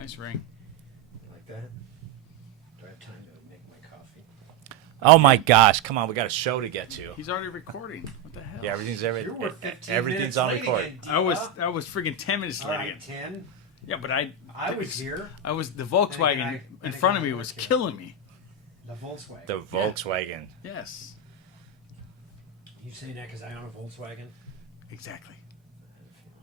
Nice ring. You like that? Do I have time to make my coffee? Oh my gosh! Come on, we got a show to get to. He's already recording. What the hell? Yeah, You were 15 everything's minutes on late record. again, I was freaking 10 minutes All late. right, again. 10. Yeah, but I was here. I was the Volkswagen I in front of got me my was work here. killing me. The Volkswagen. The Volkswagen. Yes, You saying that because I own a Volkswagen? exactly.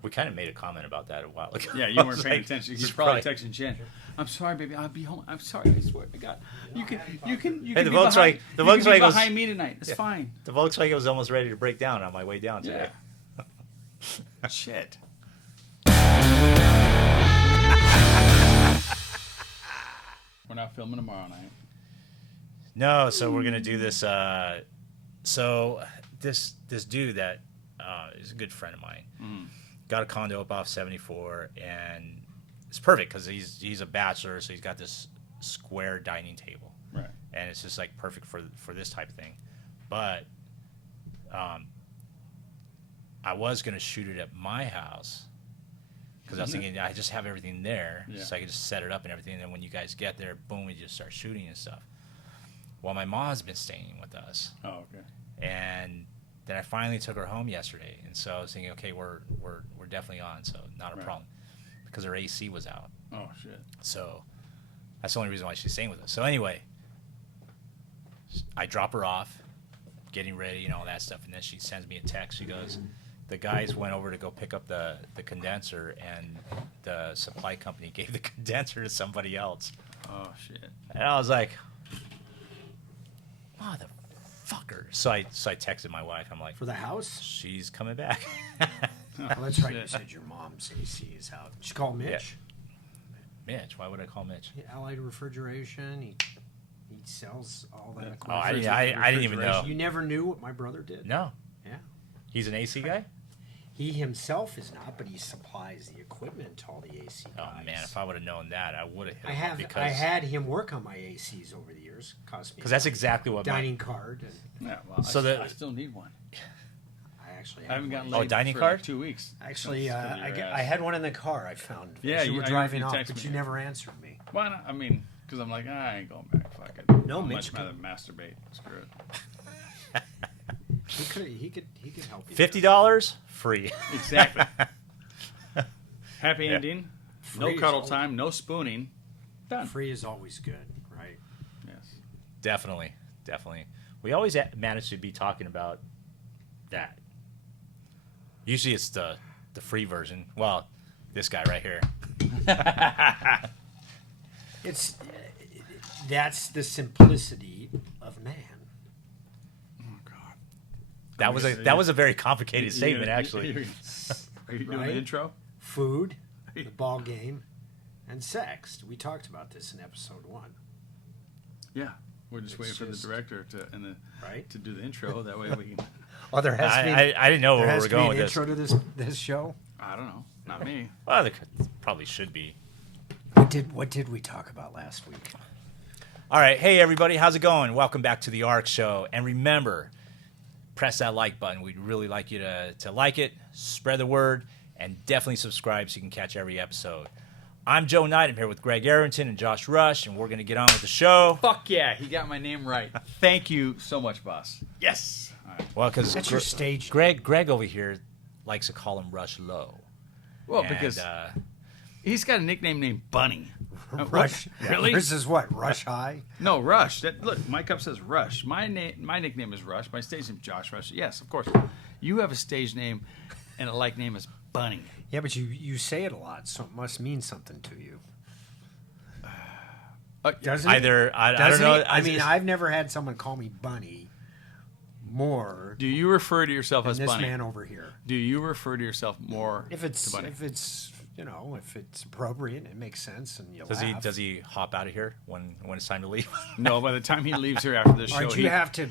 We kind of made a comment about that a while ago. Yeah, you I weren't was paying like, attention. it's You're probably probably- texting Jen. I'm sorry, baby. I'll be home. I'm sorry. I swear to God. You can Hey, be the behind, Volkswagen- the you can be Volkswagen was- behind me tonight. It's fine. The Volkswagen was almost ready to break down on my way down today. Yeah. Shit. We're not filming tomorrow night. No, so we're gonna do this. So this dude that is a good friend of mine got a condo up off 74, and it's perfect because he's a bachelor, so he's got this square dining table, Right. and it's just like perfect for this type of thing. But I was gonna shoot it at my house because I was thinking I just have everything there, so I could just set it up and everything. And then when you guys get there, boom, we just start shooting and stuff. Well, my mom's been staying with us, Oh, okay. and then I finally took her home yesterday, and so I was thinking, okay, we're definitely on, so not a Right. problem, because her AC was out. Oh shit. So that's the only reason why she's staying with us. So anyway, I drop her off, getting ready and all that stuff, and then she sends me a text. She goes, the guys went over to go pick up the condenser, and the supply company gave the condenser to somebody else. Oh shit. And I was like, motherfucker. So I texted my wife. I'm like, For the house? she's coming back. Well, that's right. You Shit. said your mom's AC is out. Did you call Mitch? Mitch, why would I call Mitch? Allied Refrigeration. He sells all that Oh, equipment. I didn't even know. You never knew what my brother did? No. Yeah. He's an AC guy? He himself is not, but he supplies the equipment to all the AC guys. Oh, man, if I would have known that, I would have hit I him up have. because I had him work on my ACs over the years. Cost me. because that's exactly what my, dining card. And Yeah. Well, So I still need one. I actually I haven't gotten Oh, laid dining for card? Like 2 weeks. Actually, That's 'cause of your I ass. had one in the car. I found. Yeah, as you you- were I driving know you off, text but me. you never answered me. Why not? I mean, because I'm like, I ain't going back. Fuck it. No, I'd Mitch much rather masturbate. Screw it. He could help you. $50 free. Exactly. Happy Yeah. ending. Free No is cuddle all- time. No spooning. Done. Free is always good, right? Yes. Definitely. We always manage to be talking about that. Usually it's the free version. Well, this guy right here. It's that's the simplicity of man. Oh God. That was a very complicated statement, actually. Are you doing Right? the intro? Food, the ball game, and sex. We talked about this in episode 1, Yeah. We're just It's waiting for the just- director right? to do the intro. That way we can. Oh, there has to be. I didn't know there where we has were to be going an with this. intro to this show. I don't know. Not me. Well, there probably should be. What did we talk about last week? All right. Hey, everybody. How's it going? Welcome back to the ARK show. And remember, press that like button. We'd really like you to like it, spread the word, and definitely subscribe so you can catch every episode. I'm Joe Knight. I'm here with Greg Arrington and Josh Rush, and we're going to get on with the show. Fuck yeah, he got my name right. Thank you so much, boss. Yes. All right. Well, because That's your stage. Greg over here likes to call him Rush Low. Well, And, because he's got a nickname named Bunny. What? Rush. Really? This is what? Rush High? No, Rush. Look, my cup says Rush. My nickname is Rush. My stage name is Josh Rush. Yes, of course. You have a stage name, and a like name is Bunny. Yeah, but you say it a lot, so it must mean something to you. Doesn't it? either I don't Doesn't know. it? I mean, I've never had someone call me Bunny more Do you refer to yourself than as this Bunny? man over here. Do you refer to yourself more If it's to Bunny? if it's appropriate, it makes sense, and you does laugh. he hop out of here when it's time to leave? No, by the time he leaves here after this show, Aren't you have to?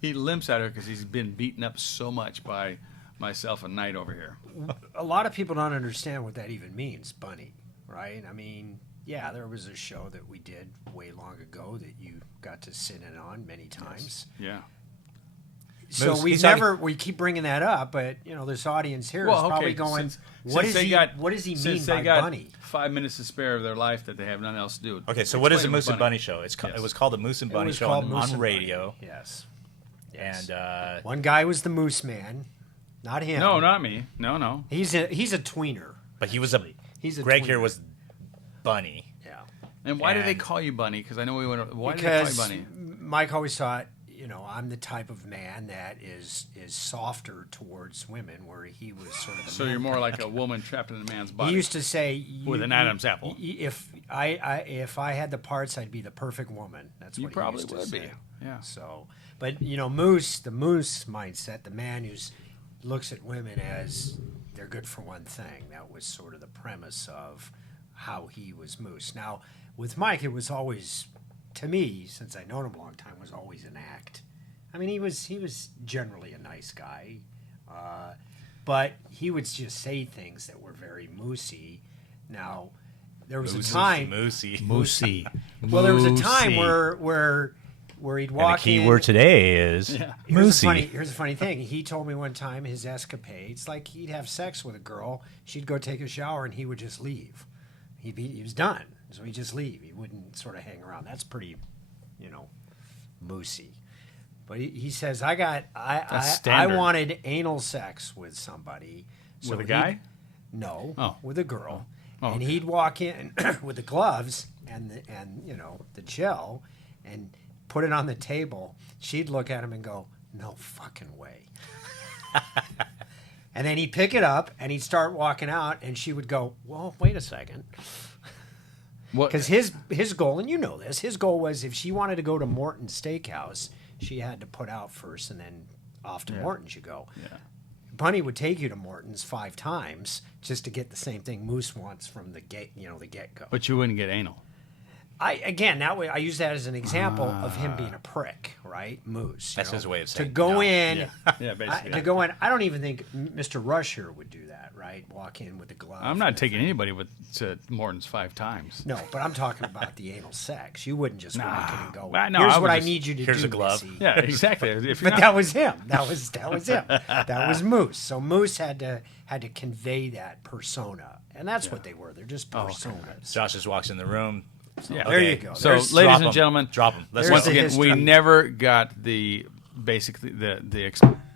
he limps out here because he's been beaten up so much by myself and Knight over here. A lot of people don't understand what that even means, Bunny. Right? I mean, yeah, there was a show that we did way long ago that you got to sit in on many times. Yeah. So Moose, we he's already- we keep bringing that up, but this audience here is Well, okay, probably going, what does he mean since by they got bunny? 5 minutes to spare of their life that they have nothing else to do. Okay, so what is the Explain Moose and bunny. Bunny show? Yes. It was called the Moose and It Bunny was show called on Moose and radio. Bunny. Yes. And One guy was the Moose Man, not him. No, not me. No. He's a tweener. but he was a He's a Greg tweener. here was Bunny. Yeah. And why do they And- call you Bunny? Because I know we went. Why do they call you Because Bunny? Mike always thought, I'm the type of man that is softer towards women, where he was sort of the So man. you're more like a woman trapped in a man's body. He used to say, With an Adam's apple. If I had the parts, I'd be the perfect woman. That's what You he probably used to would be. say. Yeah. So, but Moose, the Moose mindset, the man who looks at women as they're good for one thing. That was sort of the premise of how he was Moose. Now, with Mike, it was always, to me, since I've known him a long time, was always an act. I mean, he was generally a nice guy, but he would just say things that were very moosey. Now, there was a time. Moosey. Moosey. Well, there was a time where he'd And the walk key in. word today is Moosey. Here's a funny thing. He told me one time his escapades, like he'd have sex with a girl, she'd go take a shower, and he would just leave. He was done, so he'd just leave. He wouldn't sort of hang around. That's pretty, moosey. But he says, I standard. wanted anal sex with somebody. So With a guy? No, Oh. with a girl. Oh, And okay. he'd walk in with the gloves and the gel and put it on the table. She'd look at him and go, "No fucking way." And then he'd pick it up and he'd start walking out, and she would go, "Well, wait a second." What? Because his goal, and his goal was, if she wanted to go to Morton's Steakhouse, she had to put out first, and then off to Morton's you go. Yeah. Bunny would take you to Morton's 5 times just to get the same thing Moose wants from the get-go. But you wouldn't get anal. I use that as an example of him being a prick, right? Moose. That's his way of saying to go no. in. Yeah, basically. To go in. I don't even think Mr. Rush here would do that, right? Walk in with the glove. I'm and not taking everything. anybody to Morton's 5 times. No, but I'm talking about the anal sex. You wouldn't just walk in and go, Well, no, "Here's I what would I just- need you to here's do." a glove. Missy." Yeah, exactly. If you're But not- that was him. That was him. That was Moose. So Moose had to convey that persona, and that's what they were. They're just personas. Josh just walks in the room. Yeah. There you go. So, There's- ladies Drop and 'em. gentlemen, Drop 'em. Let's There's once go. the again, we history. never got the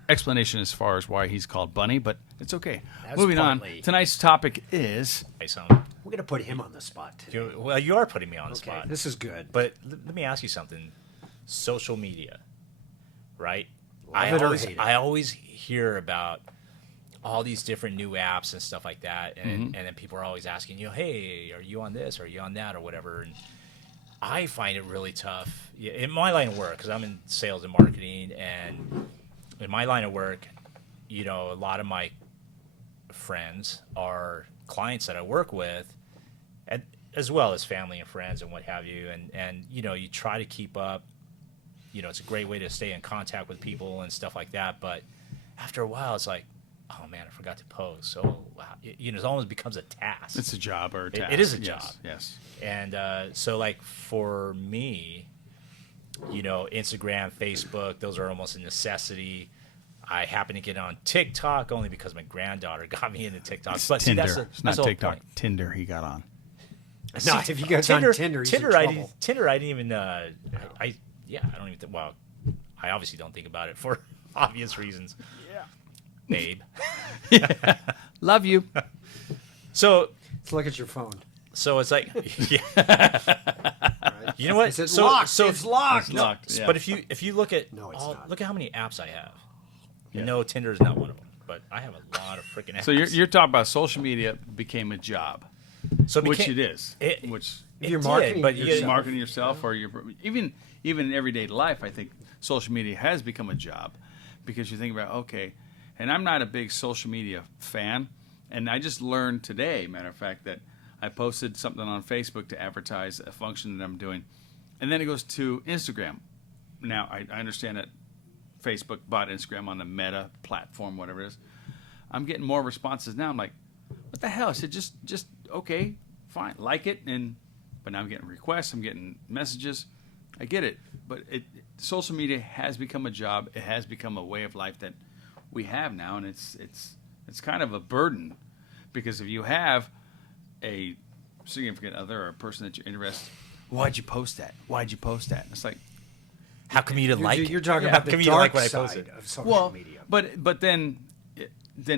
explanation as far as why he's called Bunny, but it's okay. That's Moving partly- on. Tonight's topic is Hey, son. We're gonna put him on the spot today. Well, you are putting me on the Okay, spot. this is good. But let me ask you something. Social media, right? Love it or hate it. I always hear about all these different new apps and stuff like that, and then people are always asking you, "Hey, are you on this? Or are you on that? Or whatever?" And I find it really tough in my line of work because I'm in sales and marketing, and in my line of work, a lot of my friends are clients that I work with, and as well as family and friends and what have you, and you try to keep up. It's a great way to stay in contact with people and stuff like that. But after a while, it's like, oh man, I forgot to post. So it almost becomes a task. it's a job or a task. It is a Yes, job. Yes. And so, like for me, Instagram, Facebook, those are almost a necessity. I happen to get on TikTok only because my granddaughter got me into TikTok. It's But see, Tinder. that's the It's not whole TikTok. point. Tinder he got on. No, if you guys on Tinder, he's in Tinder, trouble. I didn't even. I don't even. Well, I obviously don't think about it for obvious reasons. Yeah. Babe. Love you. So Let's look at your phone. it's like, yeah. You know what? Is it locked? It's locked. It's locked. Yeah. But if you look at No, it's not. look at how many apps I have. Yeah. No, Tinder is not one of them, but I have a lot of freaking apps. So you're talking about social media became a job, So it which became- it is. it- which If you're did, marketing but yourself. you- marketing yourself or even in everyday life, I think social media has become a job because you think about, okay, and I'm not a big social media fan, and I just learned today, matter of fact, that I posted something on Facebook to advertise a function that I'm doing, and then it goes to Instagram. Now I understand that Facebook bought Instagram on the Meta platform, whatever it is. I'm getting more responses now. I'm like, what the hell? I said, just okay, fine, like it, but now I'm getting requests, I'm getting messages. I get it, but social media has become a job. It has become a way of life that we have now, and it's kind of a burden, because if you have a significant other or a person that you're interested, why'd you post that? Why'd you post that? And it's like, How come you didn't like it? You're talking How about the come you didn't like dark what I side posted? of social media. but then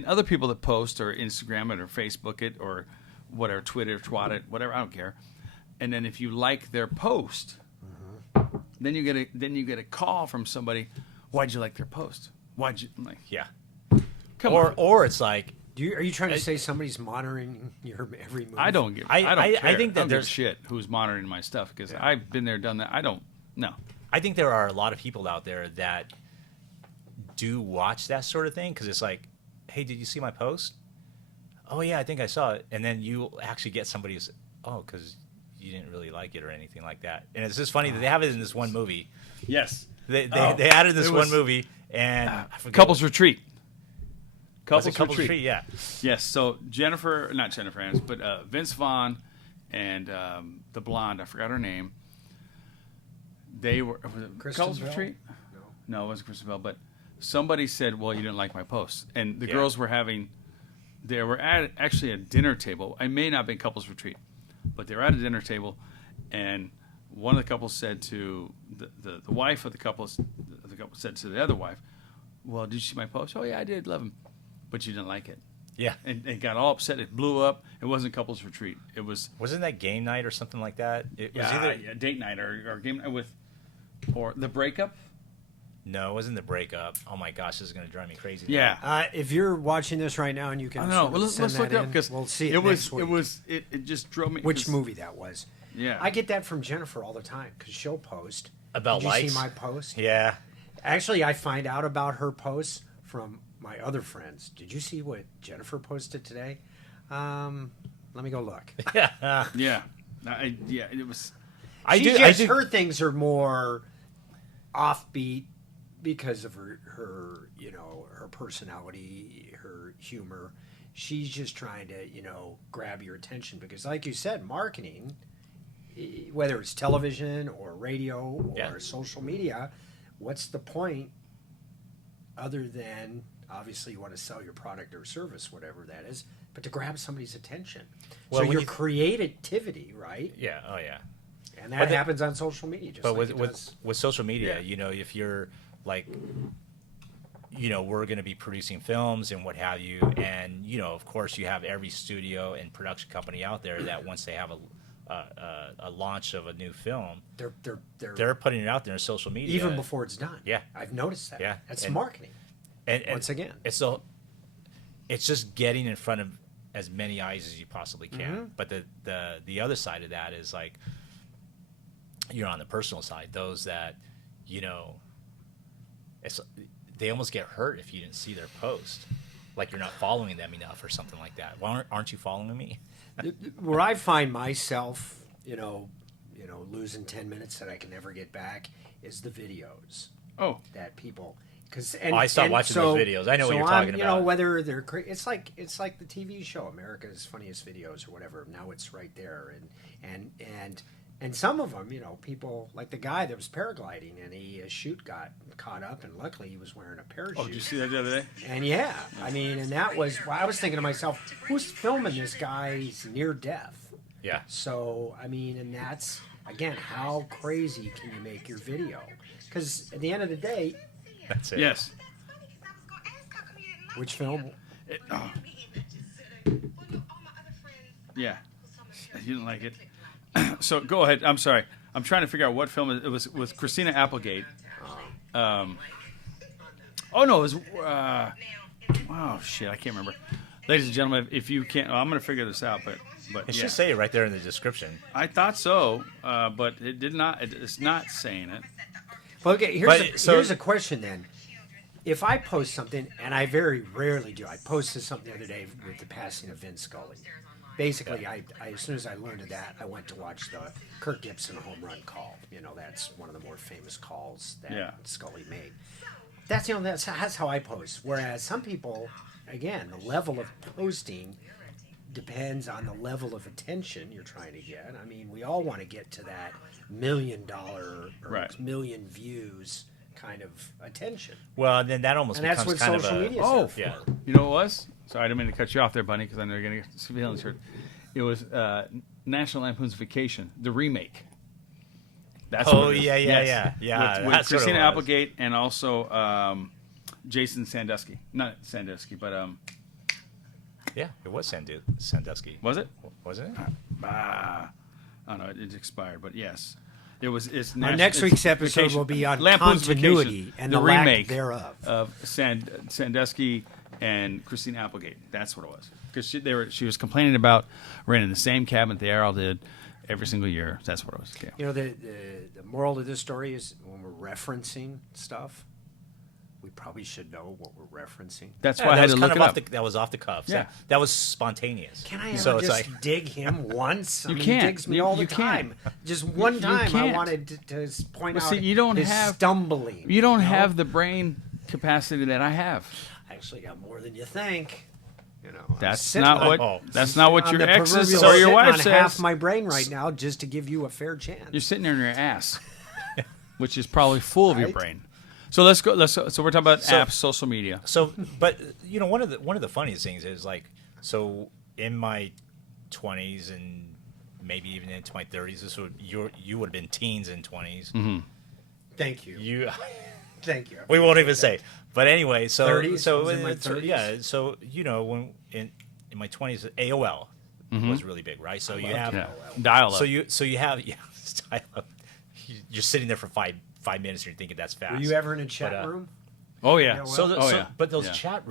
other people that post or Instagram it or Facebook it or whatever, Twitter, twat it, whatever, I don't care. And then if you like their post, then you get a call from somebody. Why'd you like their post? Why'd you I'm like? Yeah. Come on. Or it's like, Are you trying to say somebody's monitoring your every move? I don't give. I- I don't I- care. I think that don't give a there's- shit who's monitoring my stuff, because I've been there, done that. I don't. No. I think there are a lot of people out there that do watch that sort of thing, because it's like, hey, did you see my post? Oh yeah, I think I saw it. And then you actually get somebody who's, oh, because you didn't really like it or anything like that. And it's just funny that they have it in this one movie. Yes. They added this it one was- movie, and I forget Couples retreat. was it Couples Retreat, yeah. Yes. So not Jennifer Aniston, but Vince Vaughn and the blonde, I forgot her name. They were was it Kristen Couples Bell? retreat. No. No, it wasn't Kristen Bell, but somebody said, "Well, you didn't like my post," and the Yeah. girls were having. They were at actually a dinner table. I may not have been couples retreat, but they were at a dinner table, and one of the couples said to the wife of the couple said to the other wife, "Well, did you see my post? Oh yeah, I did. Love him, but you didn't like it." Yeah. And got all upset. It blew up. It wasn't couples retreat. It was Wasn't that game night or something like that? It was either date night or game night with, or the breakup. No, it wasn't the breakup. Oh my gosh, this is going to drive me crazy. Yeah. If you're watching this right now and you can, I don't know. sort of Well, let's send look that it up, in, because we'll see it, it next week. it just drove me. Which 'cause- movie that was. Yeah. I get that from Jennifer all the time because she'll post. About Did you likes? see my post? Yeah. Actually, I find out about her posts from my other friends. Did you see what Jennifer posted today? Let me go look. Yeah. Yeah. It was. Her things are more offbeat because of her her personality, her humor. She's just trying to grab your attention because, like you said, marketing, whether it's television or radio or social media, what's the point other than obviously you want to sell your product or service, whatever that is, but to grab somebody's attention. Well, so when your creativity, right? Yeah. Oh yeah. And that happens on social media. Just But like it with does. social media, Yeah. if you're like, we're going to be producing films and what have you, and of course, you have every studio and production company out there that once they have a launch of a new film, they're putting it out there in social media even before it's done. Yeah. I've noticed that. Yeah. That's And- marketing. And Once again. it's just getting in front of as many eyes as you possibly can. Mm-hmm. But the other side of that is like, on the personal side, those that they almost get hurt if you didn't see their post, like you're not following them enough or something like that. Why aren't you following me? Where I find myself, losing 10 minutes that I can never get back is the videos Oh. that people. I stopped watching those videos. I know what you're talking about. Whether they're it's like the TV show America's Funniest Videos or whatever. Now it's right there, and some of them, people like the guy that was paragliding and his chute got caught up, and luckily he was wearing a parachute. Oh, did you see that the other day? And and that was. I was thinking to myself, who's filming this guy's near death? Yeah. So and that's again, how crazy can you make your video? Because at the end of the day, That's it. Yes. which film? Yeah. You didn't like it. So go ahead. I'm sorry. I'm trying to figure out what film it was with Christina Applegate. Oh no, it was. Oh shit, I can't remember. Ladies and gentlemen, if you can't, I'm going to figure this out. But It yeah. should say it right there in the description. I thought so, but it did not. It's not saying it. Well, okay, But- here's a question then. If I post something, and I very rarely do, I posted something the other day with the passing of Vince Scully. Basically, I as soon as I learned of that, I went to watch the Kirk Gibson home run call. That's one of the more famous calls that Scully made. That's how I post. Whereas some people, again, the level of posting depends on the level of attention you're trying to get. I mean, we all want to get to that $1 million or Right. million views kind of attention. Well, then that almost And that's becomes what kind social of a media is Oh, there for. yeah. you know what it was? Sorry, I didn't mean to cut you off there, Bunny, because I know you're going to get some feelings hurt. It was National Lampoon's Vacation, the remake. That's Oh, what it is. yeah, Yes. yeah. With That's what it Christina was. Applegate and also Jason Sandusky. Not Sandusky, but Yeah, it was Sandusky. was it? Wasn't it? I don't know. It expired, but yes. It's Our next week's episode Vacation. will be on Lampoon's continuity Vacation, and the the lack remake thereof. of Sandusky and Christina Applegate. That's what it was. Because she was complaining about renting the same cabin the ARL did every single year. That's what it was. Yeah. You know, the moral of this story is when we're referencing stuff, we probably should know what we're referencing. That's Yeah, why I that had was to kind look of it off up. that was off the cuff. Yeah. That was spontaneous. Can I ever So it's just like dig him once? You He can't. digs me You- all the you can't. time. Just one You time I can't. wanted to point Well, out see, you don't his have- stumbling. You don't know? have the brain capacity that I have. I actually got more than you think. You know, I'm That's sitting not on- what. Oh. That's not what on your the exes proverbial or your sitting wife on says. half my brain right now just to give you a fair chance. You're sitting in your ass, which is probably full of your Right. brain. So let's go. So we're talking about So- apps, social media. So, but you know, one of the funniest things is like, so in my 20s and maybe even into my 30s, you would have been teens and 20s. Mm-hmm. Thank you. You, Thank you. we won't even say. But anyway, so 30s? so I was in my so, 30s. yeah, so you know when in my 20s, AOL was really big, right? So you have Yeah. Dial up. so you have you're sitting there for five minutes and you're thinking that's fast. Were you ever in a chat But, room? Oh yeah. Yeah, So, Oh, yeah. but those Yeah. chat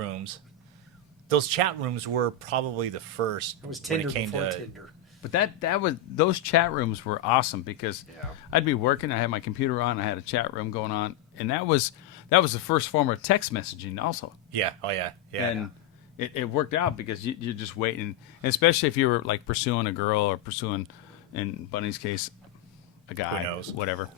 rooms were probably the first It was when Tinder it came before to Tinder. But that was those chat rooms were awesome because Yeah. I'd be working, I had my computer on, I had a chat room going on, and that was the first form of text messaging also. yeah, oh yeah, yeah. And it worked out because you're just waiting, especially if you were like pursuing a girl or pursuing, in Bunny's case, a guy, Who knows? whatever.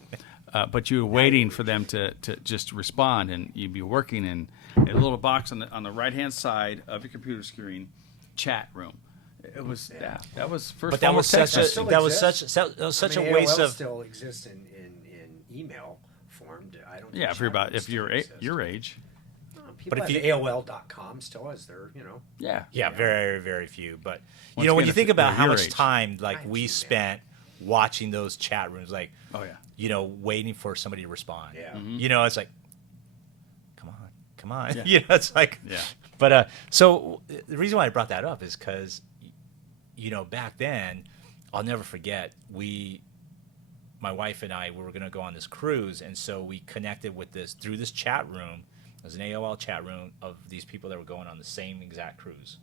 But you were waiting for them to just respond, and you'd be working in a little box on the right hand side of your computer screen, chat room. It was that was first. But that form was of text such a messaging. that was exists. such I mean, a waste AOL of still exists in email form. I don't. Yeah, think if you're chat about rooms if you're still exist. your age, People But have if AOL.com still as their, yeah, yeah, very very few. But Once you know when again, you if think about they're how your much age. time like I we do, spent watching those chat rooms, like Oh yeah. you know waiting for somebody to respond. Yeah. You know, it's like, come on, Yeah. you know, it's like, Yeah. But so the reason why I brought that up is because, you know, back then, I'll never forget. My wife and I, we were going to go on this cruise, and so we connected with through this chat room. It was an AOL chat room of these people that were going on the same exact cruise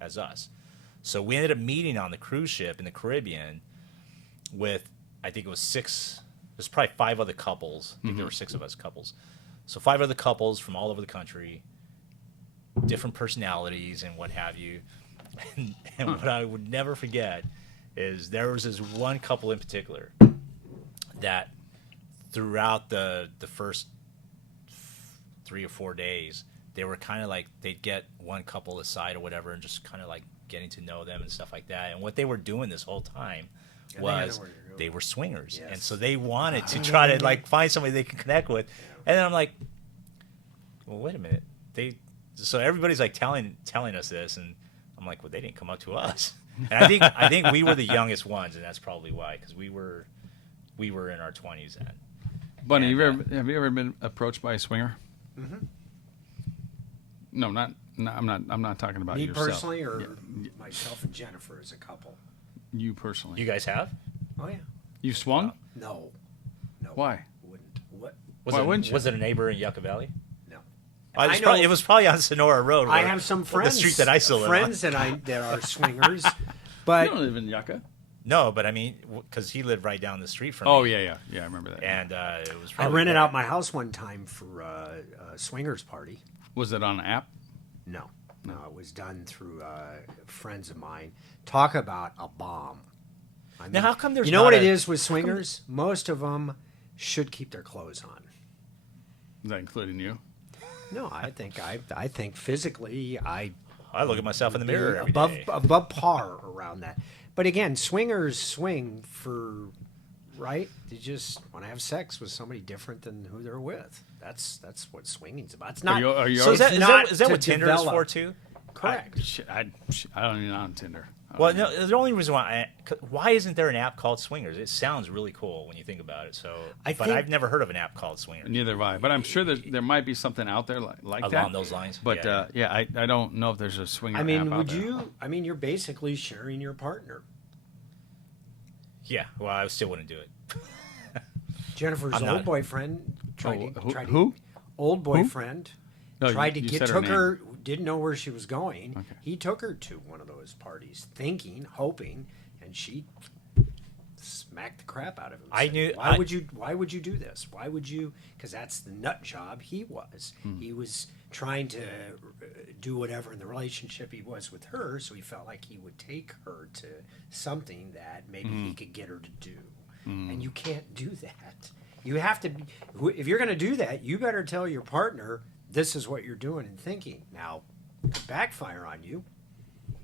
as us. So we ended up meeting on the cruise ship in the Caribbean with, I think it was 6. There's probably 5 other couples. I think there were 6 of us couples. So 5 other couples from all over the country, different personalities and what have you. And what I would never forget is there was this one couple in particular that throughout the first 3 or 4 days, they were kind of like, they'd get one couple aside or whatever and just kind of like getting to know them and stuff like that. And what they were doing this whole time And they had was nowhere to go. they were swingers. Yes. And so they wanted to try to like find somebody they could connect with. And then I'm like, well, wait a minute. So everybody's like telling us this, and I'm like, well, they didn't come up to us. And I think we were the youngest ones, and that's probably why, because we were in our 20s then. Bunny, And, have you ever been approached by a swinger? Mhm. No, I'm not talking about Me yourself. personally, or Yeah, myself and Jennifer as a couple. you personally. You guys have? Oh yeah. You've swung? No. Why? Wouldn't. What? Why wouldn't you? Was it a neighbor in Yucca Valley? No. It was probably on Sonora Road. I where- have some the friends. street that I still live on. friends that are swingers, You but don't live in Yucca. No, but I mean, because he lived right down the street from Oh me. yeah, I remember that. And it was. I really rented cool. out my house one time for a swingers party. Was it on an app? No, it was done through friends of mine. Talk about a bomb. I mean, Now, how come there's You know not what it a- is with swingers? Most of them should keep their clothes on. Is that including you? No, I think physically, I I look at myself in the mirror every above day. above par around that. But again, swingers swing for right. They just want to have sex with somebody different than who they're with. That's what swinging's about. It's not. Are you So is already- that to what Tinder is develop. for too? Correct. I don't even know on Tinder. Well, no, the only reason why isn't there an app called Swingers? It sounds really cool when you think about it. So, but think- I've never heard of an app called Swingers Neither have I. But I'm sure that there might be something out there like that. along those lines. But yeah. I don't know if there's a swinger I mean, app out would there. you? I mean, you're basically sharing your partner. Yeah, well, I still wouldn't do it. Jennifer's I'm old not- boyfriend tried who- to who? old boyfriend No, tried you to said get her took name. her, didn't know where she was going. Okay. He took her to one of those parties, thinking, hoping, and she smacked the crap out of him. I Said, knew- Why I- would you? Why would you do this? Why would you? Because that's the nut job he was. He was trying to do whatever in the relationship he was with her, so he felt like he would take her to something that maybe he could get her to do. And you can't do that. You have to be, if you're going to do that, you better tell your partner this is what you're doing and thinking. Now, it could backfire on you.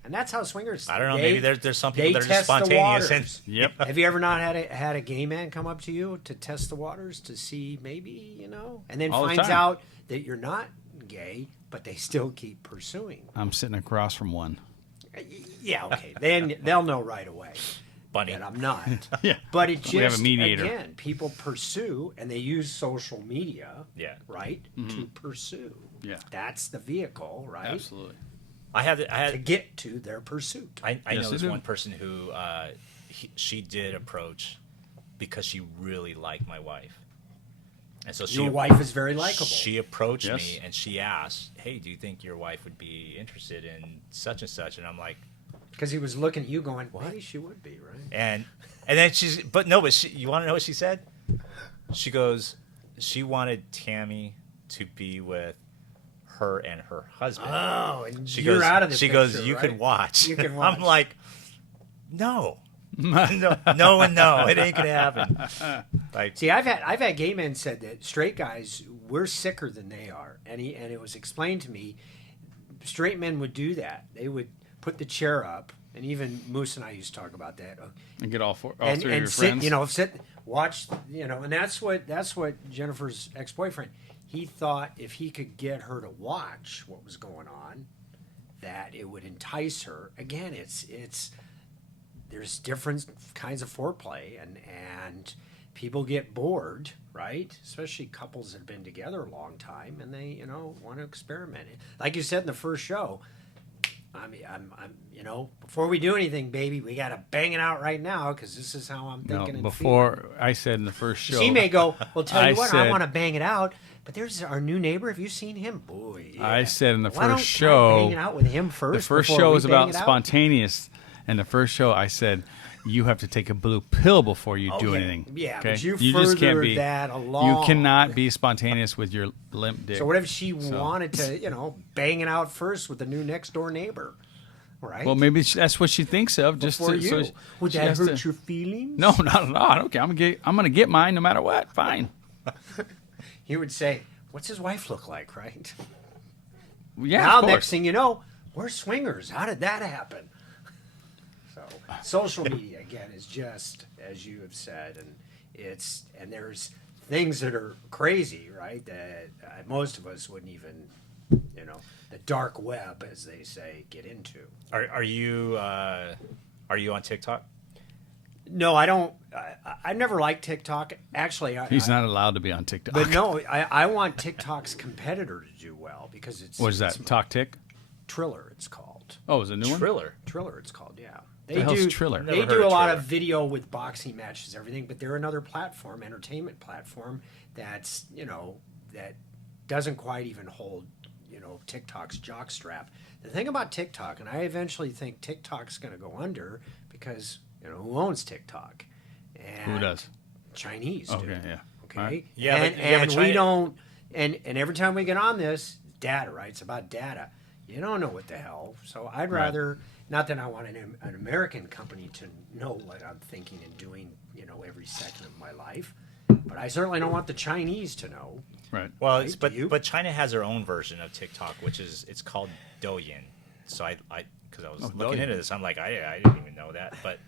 And that's how swingers. I don't know. they- Maybe there's some they people that are just test the spontaneous. And, waters. Yep. Have you ever not had a gay man come up to you to test the waters to see maybe, and then All the finds time. out that you're not gay, but they still keep pursuing? I'm sitting across from one. Yeah, okay. Then they'll know right away Bunny. that I'm not. Yeah. But it just, We have a mediator. again, people pursue and they use social media, Yeah. right, to pursue. Yeah. That's the vehicle, right, Absolutely. I had to get to their pursuit. I Yes, know they this do. one person who she did approach because she really liked my wife, and so Your wife is very likable. She approached Yes. me and she asked, "Hey, do you think your wife would be interested in such and such?" And I'm like, Because he was looking at you going, maybe she would be, right? and then you want to know what she said? She goes, she wanted Tammy to be with her and her husband. Oh, and She you're goes, out of the She picture, goes, you right? could watch. You can watch. I'm like, no. no, and no, it ain't gonna happen. Like, See, I've had gay men said that straight guys, we're sicker than they are, and it was explained to me, straight men would do that. They would put the chair up, and even Moose and I used to talk about that. And get all three of and your sit, friends. watch, and that's what Jennifer's ex-boyfriend. He thought if he could get her to watch what was going on, that it would entice her. Again, it's there's different kinds of foreplay, and people get bored, right? Especially couples that have been together a long time, and they want to experiment. Like you said in the first show. I'm before we do anything, baby, we got to bang it out right now because this is how I'm thinking. No, and before I said in the first show. she may go, well, tell you I what, I said- want to bang it out, but there's our new neighbor. Have you seen him? Boy, yeah. I said in the Why don't first I show. bang it out with him The first. first before show we was bang about it out? spontaneous, and the first show I said you have to take a blue pill before you do Okay. anything. Yeah, okay? but you just can't furthered be that along. You cannot be spontaneous with your limp dick. So what if she wanted to, bang it out first with the new next door neighbor, right? Well, maybe that's what she thinks of. Just Before to, you. so Would she that has hurt to- your feelings? No, not at all. I don't care. I'm gonna get mine no matter what. Fine. He would say, "What's his wife look like?" Right? Yeah. Now, of course. next thing you know, we're swingers. How did that happen? So, social media again is just as you have said, and there's things that are crazy, right? That most of us wouldn't even, the dark web, as they say, get into. are you on TikTok? No, I don't. I never liked TikTok. Actually, He's not allowed to be on TikTok. But no, I want TikTok's competitor to do well because it's What is that? it's Talk Tick? Triller. It's called. Oh, is it a new one? Triller. Triller, it's called, yeah. The hell's Triller? They Never do heard a of lot Triller. of video with boxing matches, everything, but they're another platform, entertainment platform that's that doesn't quite even hold TikTok's jockstrap. The thing about TikTok, and I eventually think TikTok's going to go under because who owns TikTok? And Who does? Chinese. Do. Okay, yeah. Okay. All right. Yeah, and, but- yeah, but and we China- don't. And every time we get on this, data, right? It's about data. You don't know what the hell. So I'd Right. rather, not that I want an American company to know what I'm thinking and doing, every second of my life, but I certainly don't want the Chinese to know. Right. Well, Right, but do you? but China has their own version of TikTok, which is it's called Douyin. So I because I was Oh, looking brilliant. into this, I'm like, I didn't even know that, but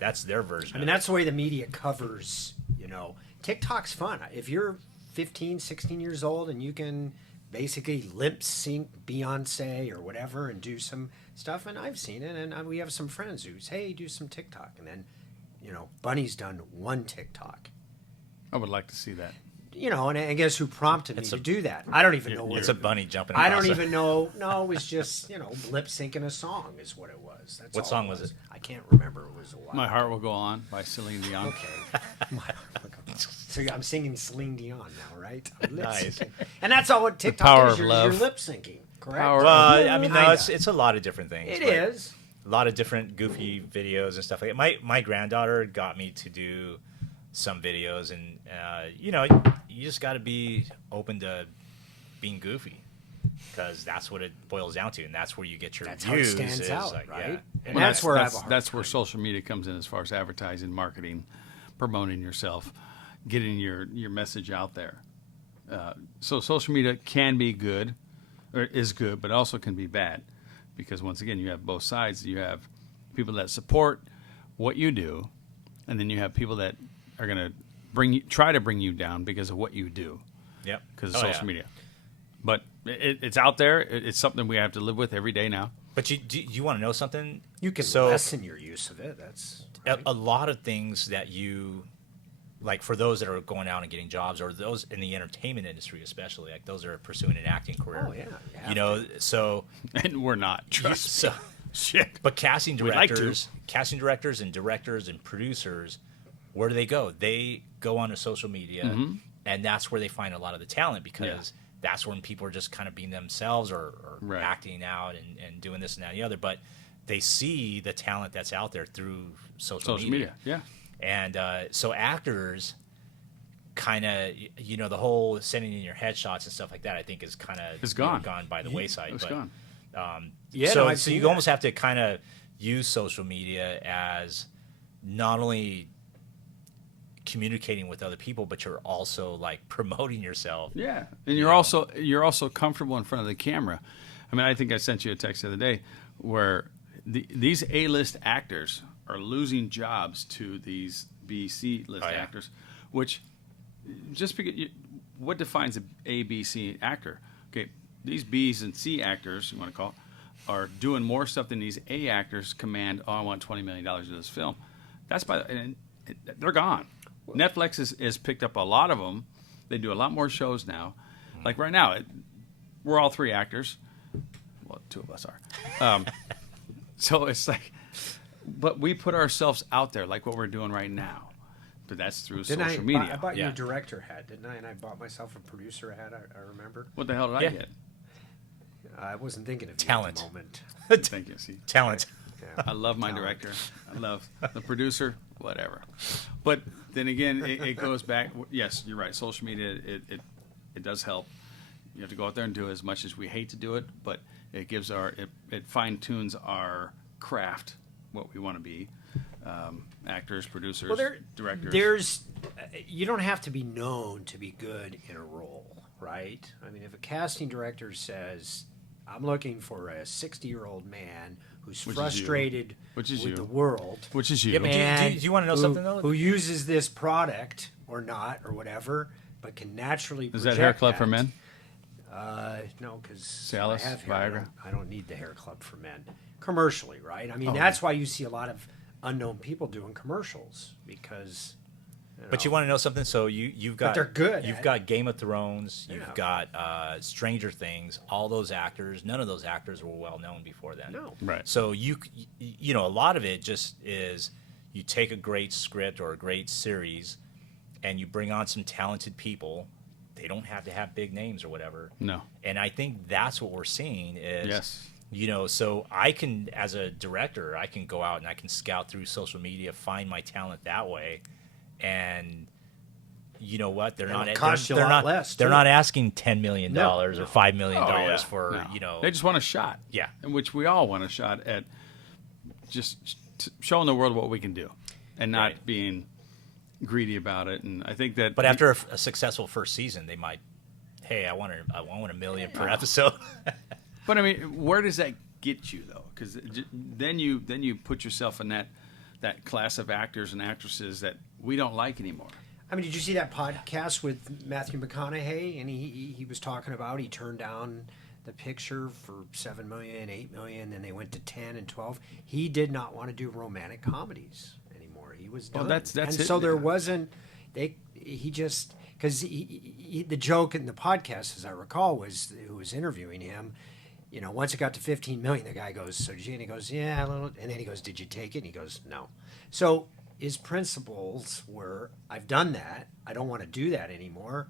that's their version. I mean, that's the way the media covers, you know. TikTok's fun. If you're 15, 16 years old and you can basically lip sync Beyonce or whatever and do some stuff, and I've seen it, and we have some friends who's, hey, do some TikTok. And then, you know, Bunny's done one TikTok. I would like to see that. You know, and guess who prompted me to do that? I don't even know what It's a bunny jumping. I don't across even know. No, it was just, you know, lip syncing a song is what it was. That's What all song was it? I can't remember. It was a while. My Heart Will Go On by Celine Dion. Okay. So I'm singing Celine Dion now, right? I'm lip Nice. syncing. And that's all what TikTok power is. of You're love. lip syncing, correct? Power of Well, I mean, no, Kinda. it's a lot of different things. It but is. a lot of different goofy videos and stuff like that. My granddaughter got me to do some videos, and you know, you just got to be open to being goofy, because that's what it boils down to, and that's where you get your That's how it views. stands is out, like, right? Yeah. And that's where I have a hard that's where social media comes in as far as advertising, marketing, promoting yourself, getting your message out there. So social media can be good, or is good, but also can be bad, because once again, you have both sides. You have people that support what you do, and then you have people that are going to try to bring you down because of what you do, Yep. because of Oh, social yeah. media. But it's out there. It's something we have to live with every day now. But you want to know something? You can So lessen your use of it. That's a lot of things that you like, for those that are going out and getting jobs, or those in the entertainment industry especially, like those that are pursuing an acting career. Oh, yeah, you have You know, so And we're not. Trust me. so Shit. but casting We'd like to. directors and directors and producers, where do they go? They go onto social media, Mm-hmm. and that's where they find a lot of the talent, because that's when people are just kind of being themselves, or Right. acting out and doing this and that and the other. But they see the talent that's out there through social media. Yeah. And so actors kind of, you know, the whole sending in your headshots and stuff like that, I think is kind of It's gone. gone by the wayside. It's but, gone. Yeah, so no, I've so seen you that. almost have to kind of use social media as not only communicating with other people, but you're also like promoting yourself. Yeah, and you're also comfortable in front of the camera. I mean, I think I sent you a text the other day where these A-list actors are losing jobs to these B-C list Oh, yeah. actors, which just because what defines a B, C actor? Okay, these B's and C actors, you want to call it, are doing more stuff than these A actors command. Oh, I want $20 million to do this film. That's and they're gone. Netflix has picked up a lot of them. They do a lot more shows now. Like right now, we're all three actors. Well, two of us are. So it's like, but we put ourselves out there like what we're doing right now. But that's through social media. I bought you Yeah. a director hat, didn't I? And I bought myself a producer hat. I remember. What the hell did I Yeah. get? I wasn't thinking of Talent. you at the moment. Thank you. See, Talent. Yeah. I love my Talent. director. I love the producer. Whatever. But then again, it goes back. Yes, you're right. Social media, it does help. You have to go out there and do it as much as we hate to do it, but it gives it fine tunes our craft, what we want to be. Actors, producers, directors. You don't have to be known to be good in a role, right? I mean, if a casting director says, I'm looking for a 60-year-old man who's Which is you. frustrated Which is with you. the world, Which is you. Yeah, but do and you wanna know who- something, though? who uses this product or not or whatever, but can naturally Is project that Hair Club for that. Men? No, because Cialis, I have hair. Viagra? I don't need the hair club for men commercially, right? I mean, Oh, that's why you see a lot of unknown people doing commercials because. But you want to know something? So you've got, they're good You've at got Game of Thrones. Yeah. You've got Stranger Things. All those actors. None of those actors were well known before then. No. Right. So you know, a lot of it just is you take a great script or a great series, and you bring on some talented people. They don't have to have big names or whatever. No. And I think that's what we're seeing is. Yes. You know, so I can, as a director, I can go out and I can scout through social media, find my talent that way, and you know what? They're It'll not. cost you a they're lot not. less, They're too. not asking $10 million No, or no. $5 million Oh, yeah. for No. you know. They just want a shot. Yeah. In which we all want a shot at just showing the world what we can do, and not Right. being greedy about it. And I think that. But after a successful first season, they might. Hey, I want $1 million per episode. But I mean, where does that get you though, because then you put yourself in that class of actors and actresses that we don't like anymore. I mean, did you see that podcast with Matthew McConaughey? And he was talking about he turned down the picture for $7 million, $8 million, and they went to 10 and 12. He did not want to do romantic comedies anymore. He was done. Well, that's and it. so there wasn't. He just because the joke in the podcast, as I recall, was who was interviewing him. You know, once it got to 15 million, the guy goes, "So did you?" And he goes, "Yeah, a little." And then he goes, "Did you take it?" And he goes, "No." So his principles were, "I've done that. I don't want to do that anymore.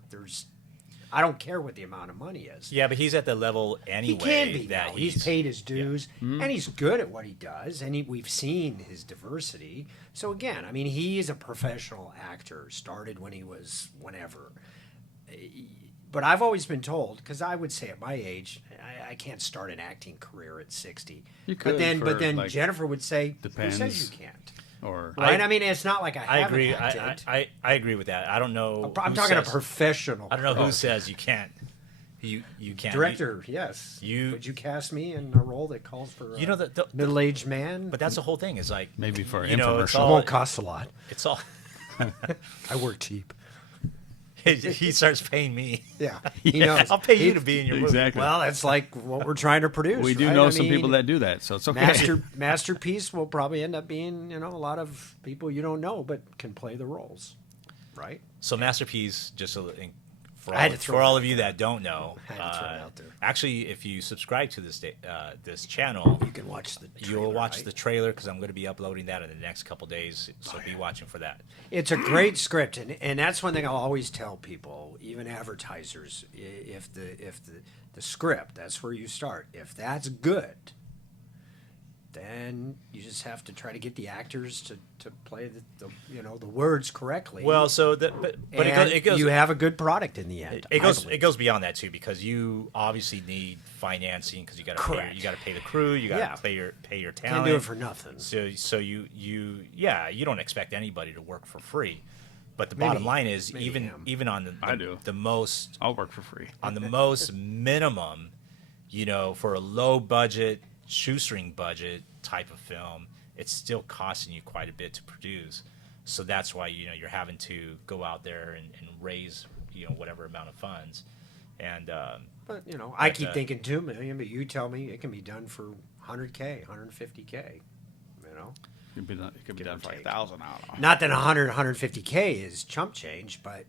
I don't care what the amount of money is." Yeah, but he's at the level anyway. He can be that now. He's paid his dues, Mm-hmm. and he's good at what he does, and we've seen his diversity. So again, I mean, he is a professional actor. Started when he was whenever. But I've always been told, because I would say at my age, I can't start an acting career at 60. You could, but then like, Jennifer would say, depends. "Who says you can't?" Or Right? I mean, it's not like I I haven't agree. acted. I agree with that. I don't know. I'm who talking says, a professional. I don't know who says you can't. You can't. Director, yes. Would you cast me in a role that calls for You know the middle-aged man? but that's the whole thing. Is like maybe for an you know, it's infomercial. It all- won't cost a lot. It's all. I work cheap. He starts paying me. Yeah, he knows. I'll pay you to be in your movie. Exactly. Well, that's like what we're trying to produce. we do right? know I some mean, people that do that, so it's okay. Masterpiece will probably end up being, a lot of people you don't know but can play the roles, right? So Masterpiece, just for I had all, to throw for it all out of you that don't know, I had to throw it out there. actually, if you subscribe to this channel, You can watch the trailer, you'll watch right? the trailer because I'm going to be uploading that in the next couple days. So be watching for that. It's a great script, and that's one thing I'll always tell people, even advertisers, if the script, that's where you start. If that's good, then you just have to try to get the actors to play the words correctly. Well, so but and it goes. you have a good product in the end. It I goes. believe. It goes beyond that too, because you obviously need financing because you got to pay. Correct. You got to pay the crew. You got to Yeah. pay your Can't talent. do it for nothing. So you don't expect anybody to work for free, but the Maybe- bottom line is maybe him. even on I do. the most I'll work for free. on the most minimum, for a low budget shoestring budget type of film, it's still costing you quite a bit to produce. So that's why you're having to go out there and raise whatever amount of funds, and But I But, keep thinking 2 million, but you tell me it can be done for 100K, 150K. It could be Give done or for take. 1,000. I don't know. Not that 150K is chump change, but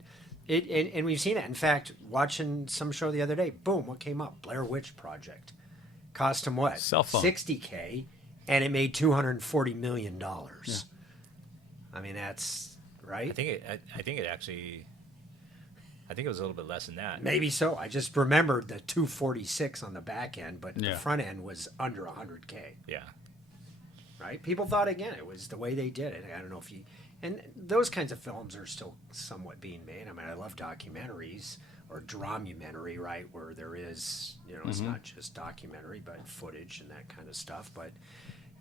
and we've seen it. In fact, watching some show the other day, boom, what came up? Blair Witch Project. Cost him what? Cell phone. 60K, and it made $240 million. I mean, that's right. I think it actually. I think it was a little bit less than that. Maybe so. I just remembered the 246 on the back end, but Yeah. the front end was under 100K. Yeah. Right? People thought, again, it was the way they did it. I don't know if you... And those kinds of films are still somewhat being made. I mean, I love documentaries or dramumentary, right, where there is, it's not just documentary, but footage and that kind of stuff. But,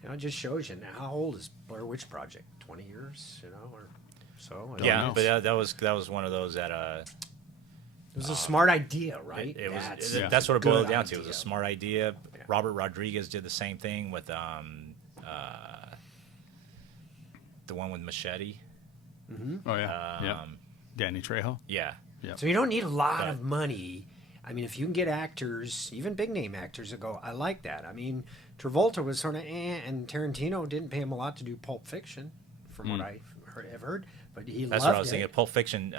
it just shows you. Now, how old is Blair Witch Project? 20 years, or so? I don't Yeah, know. but that was one of those that It was a smart idea, right? it was That's that's what it good boiled down to. It was a idea. smart idea. Yeah. Robert Rodriguez did the same thing with the one with Machete. Oh yeah, yeah. Danny Trejo. Yeah. Yeah. So you don't need a lot But- of money. I mean, if you can get actors, even big name actors, that go, I like that. I mean, Travolta was sort of, and Tarantino didn't pay him a lot to do Pulp Fiction, from what I have heard. But he That's loved what I was it. thinking. Pulp Fiction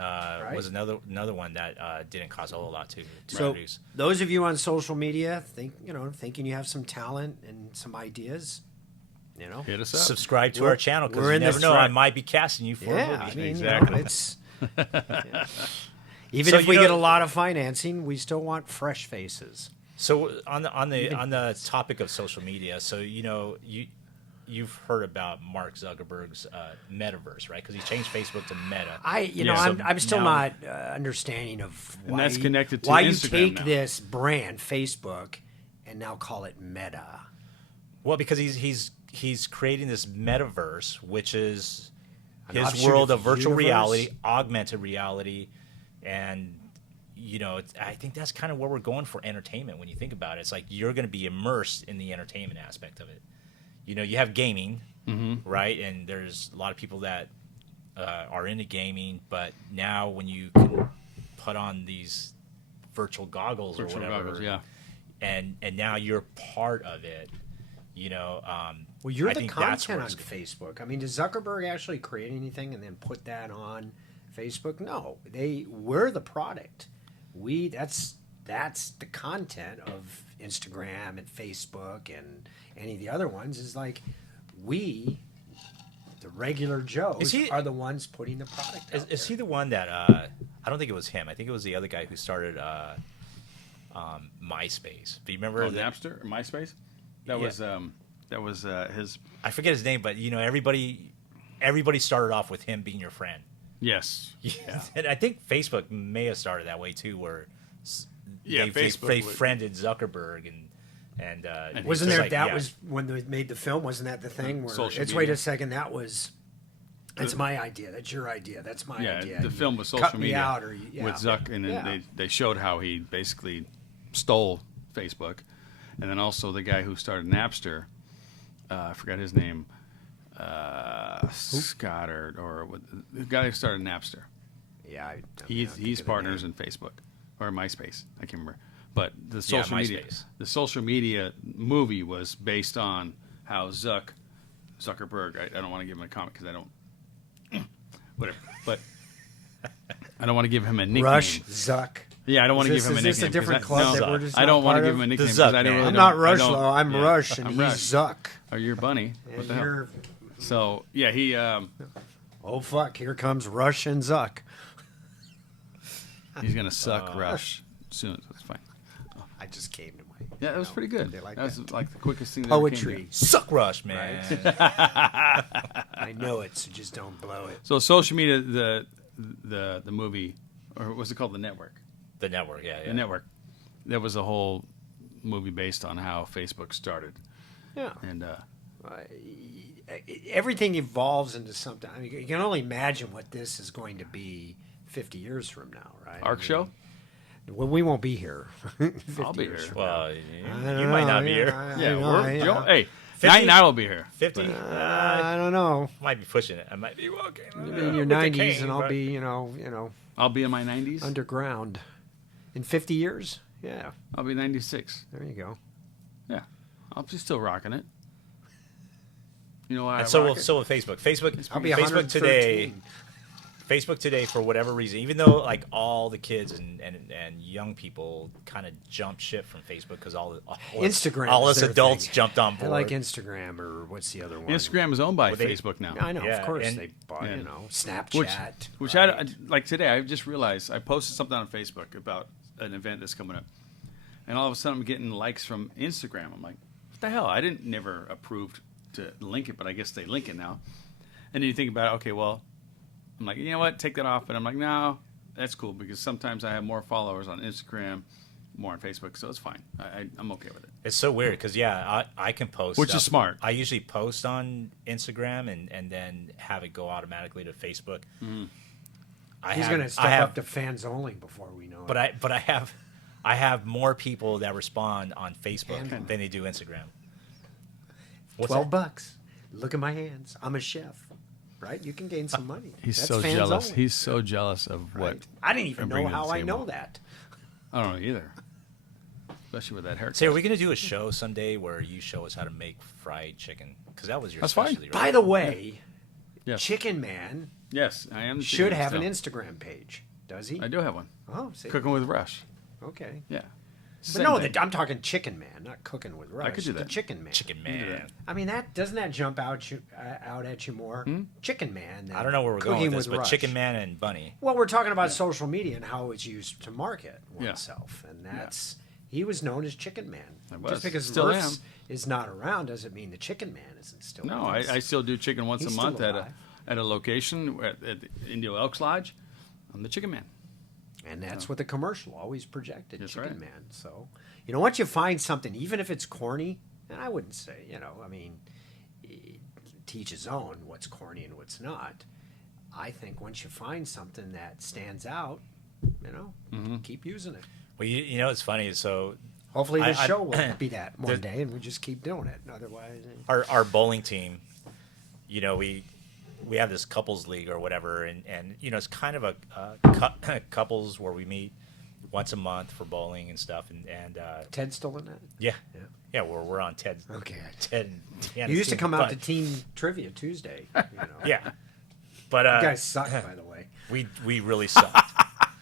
was another one that didn't cost a whole lot to So produce. those of you on social media thinking you have some talent and some ideas, Hit us up. Subscribe to We're- our channel because we're you in never this know. I thread. might be casting you for a yeah, movie. I mean, Exactly. it's yeah. Even So, if we you get know- a lot of financing, we still want fresh faces. So on the topic of social media, so you've heard about Mark Zuckerberg's metaverse, right? Because he changed Facebook to Meta. I'm still now- not understanding of And why that's connected to why you Instagram take now. this brand Facebook and now call it Meta. Well, because he's creating this metaverse, which is An his offshoot world of of virtual universe? reality, augmented reality, and I think that's kind of where we're going for entertainment. When you think about it, it's like you're going to be immersed in the entertainment aspect of it. You have gaming, right? And there's a lot of people that are into gaming, but now when you can put on these virtual goggles or whatever, and now you're part of it. Well, you're I the think that's content where on it's- Facebook. I mean, does Zuckerberg actually create anything and then put that on Facebook? No, we're the product. That's the content of Instagram and Facebook and any of the other ones. Is like the regular Joes, are the ones putting the product out Is he the one that I don't think it was him. I think it was the other guy who started MySpace. Do you remember Napster or MySpace? That was his. I forget his name, but everybody started off with him being your friend. Yes. Yeah. And I think Facebook may have started that way too, where Facebook they friended Zuckerberg and wasn't just there? like, That was when they made the film. Wasn't that the thing? Where Social wait media. a second. That's my idea. That's your idea. That's my idea. The film was Cut social me media out with Zuck, and then they showed how he basically stole Facebook, and then also the guy who started Napster, I forgot his name, Scott or the guy who started Napster. Yeah, He's partners in Facebook or MySpace. I can't remember, but the social media movie was based on how Zuckerberg. I don't want to give him a comment because I don't. Whatever, but I don't want to give him a nickname. Rush Zuck. Yeah, I don't want to give him a nickname. Is this a different club that we're just I don't not want to part give of? him a nickname The because Zuck I don't Man. really I'm don't- not I Rush don't- though. I'm yeah, Rush, and I'm he's Rush. Zuck. Oh, you're Bunny. What And the hell? you're- So yeah, he. Oh fuck! Here comes Rush and Zuck. He's gonna suck Rush soon. That's fine. I just came to my. Yeah, that was pretty good. They like that was that. like the quickest thing that ever came to Poetry. me. Suck Rush, man. I know it, so just don't blow it. So social media, the movie, or was it called The Network? The network, yeah. The Network. That was a whole movie based on how Facebook started, Yeah. and Everything evolves into something. I mean, you can only imagine what this is going to be 50 years from now, right? ARK show. Well, we won't be here. 50 I'll be years here. from Well, now. I you don't might know, not be yeah, here. Yeah, I know. hey, 50? Night Night will be here. 50? I don't know. Might be pushing it. I might be walking. You'll be in your with the 90s, cane, and I'll but- be, you know, I'll be in my 90s. underground. In 50 years? Yeah, I'll be 96. there you go. Yeah, I'll be still rocking it. You know why? And I so rock will, it? so will Facebook. I'll be Facebook today. 113. Facebook today, for whatever reason, even though like all the kids and young people kind of jumped ship from Facebook because Instagram all is us their adults thing. jumped on I board. like Instagram, or what's the other one? Instagram is owned by Well, they- Facebook now. I know, Yeah, of course and- they bought, Yeah. Snapchat. Which right? I like today. I just realized I posted something on Facebook about an event that's coming up, and all of a sudden I'm getting likes from Instagram. I'm like, what the hell? I didn't never approved to link it, but I guess they link it now. And then you think about it, okay, well, I'm like, you know what? Take that off. But I'm like, no, that's cool because sometimes I have more followers on Instagram, more on Facebook, so it's fine. I'm okay with it. It's so weird because I can post, Which is stuff. smart. I usually post on Instagram and then have it go automatically to Facebook. He's going to step up to fans only before we know it. But I have more people that respond on Facebook And- than they do Instagram. What's $12. that? Look at my hands. I'm a chef. Right? You can gain some money. He's That's so fans jealous. only. He's so jealous of what. Right. I didn't even I'm know bringing to how the I know table. that. I don't know either. Especially with that haircut. Say, are we going to do a show someday where you show us how to make fried chicken? Because that was your That's fine. specialty, By right? the way, Yes. Chicken Man Yes, I am. the should chicken have an still. Instagram page. Does he? I do have one. Oh, see. Cooking with Rush. Okay. Yeah. But no, I'm talking Chicken Man, not Cooking with Rush. could do The that. Chicken Man. Chicken do Man. that. I mean, that doesn't that jump out at you more? Chicken Man. than I don't know where we're Cooking going with this, but Rush. Chicken Man and Bunny. Well, we're talking about social media and how it's used to market Yeah. oneself, and that's he was known as Chicken Man. I was. Just because Still Murph's am. is not around doesn't mean the Chicken Man isn't still. No, with us. I still do chicken once He's a still month alive. at a location at the Indio Elks Lodge. I'm the Chicken Man. And that's what the commercial always projected, That's Chicken right. Man. So, once you find something, even if it's corny, and I wouldn't say, I mean, teach his own what's corny and what's not. I think once you find something that stands out, keep using it. Well, you know, it's funny. So Hopefully this I- show will be that one the- day, and we just keep doing it. Otherwise, our bowling team, you know, we have this couples league or whatever, and you know, it's kind of a couples where we meet once a month for bowling and stuff, and Ted's still in that. yeah, we're on Ted's. Okay. Ted and Deanna's You used to team, come out but- to Team Trivia Tuesday. Yeah, but You guys suck, by the way. we really sucked.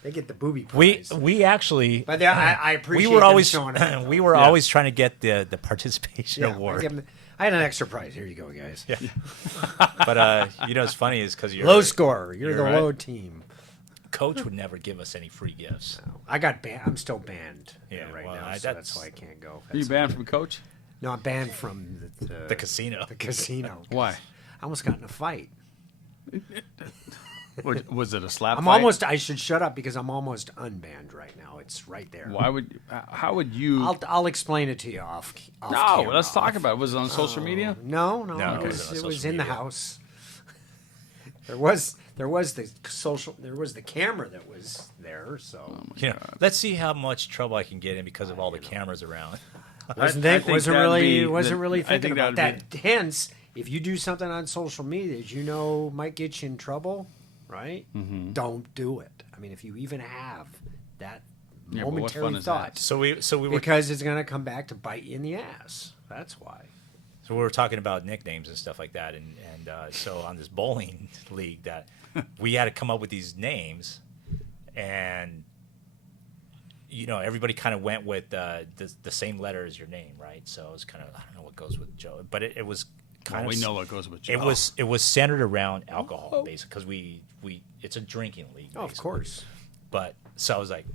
They get the booby we prize. actually. But I appreciate We were them always showing up. we were always trying to get the participation Yeah, award. I had an extra prize. Here you go, guys. Yeah. But you know, it's funny is because you're Low scorer. You're the right. low team. coach would never give us any free gifts. I got banned. I'm still banned right well, now, so that's why I can't go. Are you banned from coach? No, I'm banned from The casino. the casino. Why? I almost got in a fight. Was it a slap I'm fight? almost. I should shut up because I'm almost unbanned right now. It's right there. Why would? How would you? I'll explain it to you off no, camera, let's talk off. about it. Was it on social media? No, No, it it was, wasn't on it was social in the media. house. There was the camera that was there. So You know, let's see how much trouble I can get in because of all the cameras around. wasn't I that think wasn't that'd really be wasn't the- really I thinking think about that'd that. Hence, if you do something on social media that you know might get you in trouble, right? Mm-hmm. Don't do it. I mean, if you even have that Yeah, but what fun momentary is thought, that? So we were because it's going to come back to bite you in the ass. That's why. So we were talking about nicknames and stuff like that, and so on this bowling league that we had to come up with these names, and you know everybody kind of went with the same letter as your name, right? So it was kind of I don't know what goes with Joe, but it was kind Well, of we know what goes with Joe. it was centered around alcohol basically because we it's a drinking league. Oh, of basically. course. But so I was like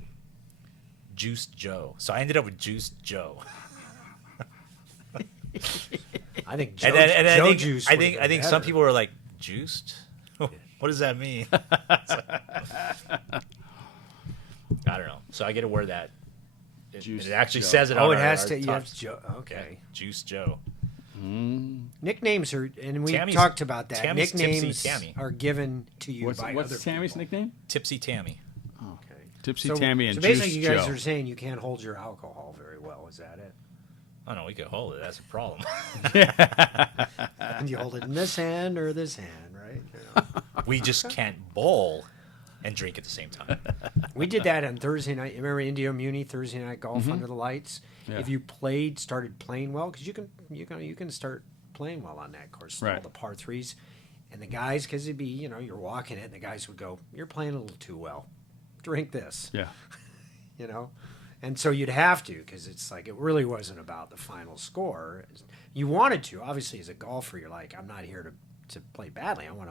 Juiced Joe, so I ended up with Juiced Joe. I think Joe, And then Joe I think Juice. I would've think been I think some better. people were like juiced. What does that mean? I don't know. So I get to wear that. Juiced It actually Joe. says it. Oh, on it has our to. You top- have to Joe. Okay. Juice Joe. Nicknames are, and we Tammy's- talked about that. Tammy's Nicknames Tipsy Tammy. are given to you What's by what's other Tammy's people. nickname? Tipsy Tammy. Okay. Tipsy So, Tammy and so basically, Juiced you guys Joe. are saying you can't hold your alcohol very well. Is that it? Oh no, we could hold it. That's a problem. And you hold it in this hand or this hand, right? You know. We just can't bowl and drink at the same time. We did that on Thursday night. Remember Indio Muni Thursday night golf under the lights? Yeah. If you started playing well, because you can start playing well on that course, all Right. the par threes, and the guys, because it'd be you're walking it, and the guys would go, "You're playing a little too well. Drink this," Yeah. you know. And so you'd have to, because it's like it really wasn't about the final score. You wanted to, obviously, as a golfer, you're like, I'm not here to play badly. I want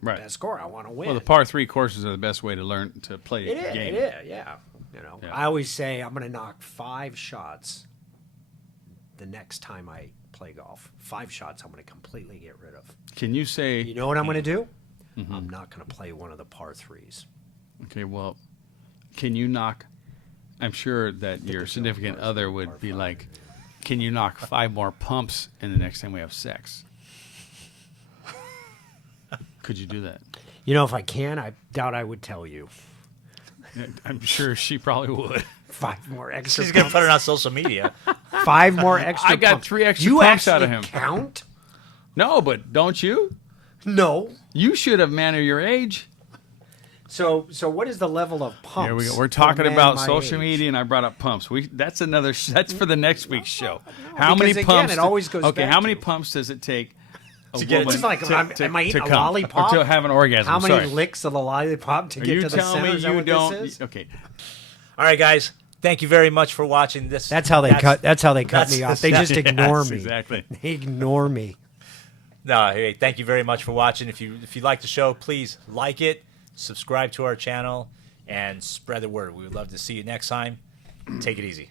the Right. best score. I want to win. Well, the par 3 courses are the best way to learn to play It a is, game. it is, yeah. You know, Yeah. I always say I'm going to knock 5 shots the next time I play golf. 5 shots I'm going to completely get rid of. Can you say? You know what I'm going to do? I'm not going to play one of the par 3s. Okay, well, can you knock? I'm sure that your significant par other par would be five, like, "Can you knock 5 more pumps in the next time we have sex?" Could you do that? You know, if I can, I doubt I would tell you. I'm sure she probably would. 5 more extra She's gonna pumps. put it on social media. 5 more extra I got pumps. 3 extra you pumps out actually of him. count? No, but don't you? No. You should have man of your age. So what is the level of pumps? Here we go. We're for a talking man about my social age? media, and I brought up pumps. That's that's for the next week's show. How because many again, pumps? it always goes okay, back how many to- pumps does it take? A get it- woman It's like, am I eating a come, lollipop? or to have an orgasm? How many Sorry. licks of the lollipop to Are get you to the telling center? me Is that you what don't? This is? Okay, All right, guys. Thank you very much for watching this. That's how they cut. That's how they cut that's- me off. They just yes, ignore me. exactly. They ignore me. No, hey, thank you very much for watching. If you like the show, please like it, subscribe to our channel, and spread the word. We would love to see you next time. Take it easy.